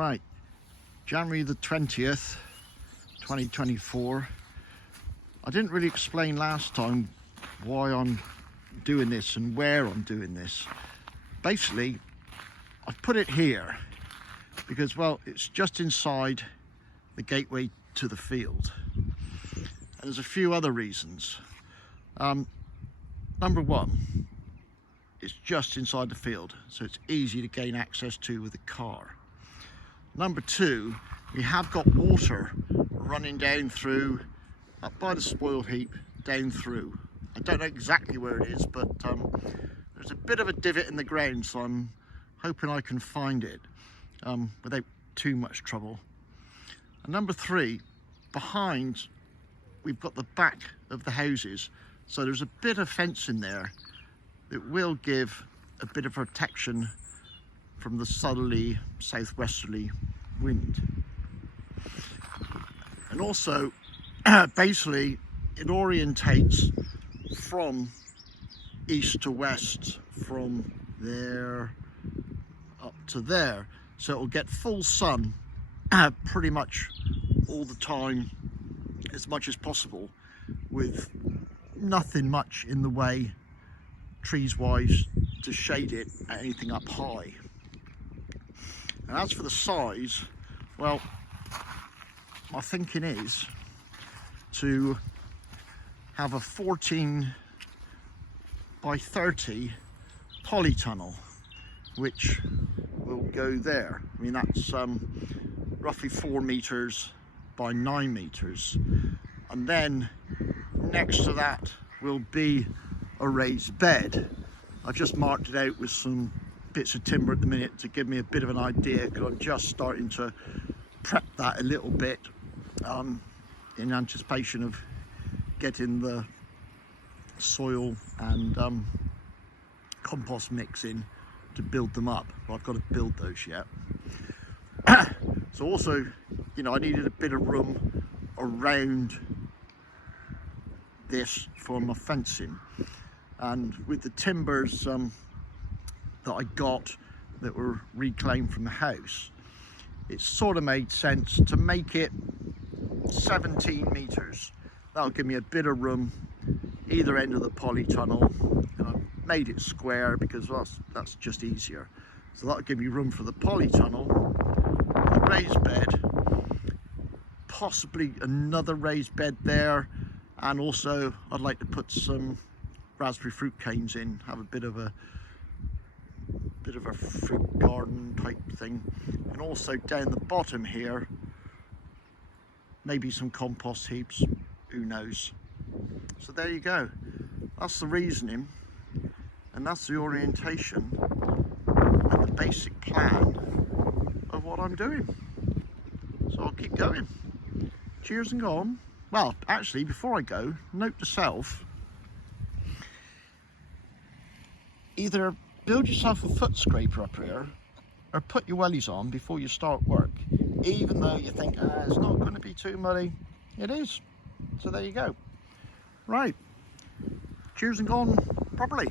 Right, January the 20th, 2024. I didn't really explain last time why I'm doing this and where I'm doing this. Basically, I've put it here because, well, it's just inside the gateway to the field. And there's a few other reasons. Number one, it's just inside the field, so it's easy to gain access to with a car. Number two, we have got water running down through, up by the spoil heap, down through. I don't know exactly where it is, but there's a bit of a divot in the ground, so I'm hoping I can find it without too much trouble. And number three, behind, we've got the back of the houses, so there's a bit of fence in there that will give a bit of protection from the southerly, southwesterly wind. And also, basically, it orientates from east to west, from there up to there. So it'll get full sun pretty much all the time, as much as possible, with nothing much in the way, trees-wise, to shade it at anything up high. And as for the size, well, my thinking is to have a 14 by 30 polytunnel, which will go there. I mean, that's roughly 4 meters by 9 meters. And then next to that will be a raised bed. I've just marked it out with some bits of timber at the minute to give me a bit of an idea, because I'm just starting to prep that a little bit in anticipation of getting the soil and compost mix in to build them up. Well, I've got to build those yet. So also, you know, I needed a bit of room around this for my fencing, and with the timbers that I got that were reclaimed from the house, it sort of made sense to make it 17 meters. That'll give me a bit of room either end of the polytunnel, and I've made it square because that's just easier. So that'll give me room for the polytunnel, the raised bed, possibly another raised bed there, and also I'd like to put some raspberry fruit canes in, have a bit of a fruit garden type thing. And also down the bottom here, maybe some compost heaps, who knows. So there you go, that's the reasoning, and that's the orientation and the basic plan of what I'm doing. So I'll keep going. Cheers and go on. Well, actually, before I go, note to self, either build yourself a foot scraper up here or put your wellies on before you start work, even though you think it's not going to be too muddy. It is. So there you go. Right, cheers and go on properly.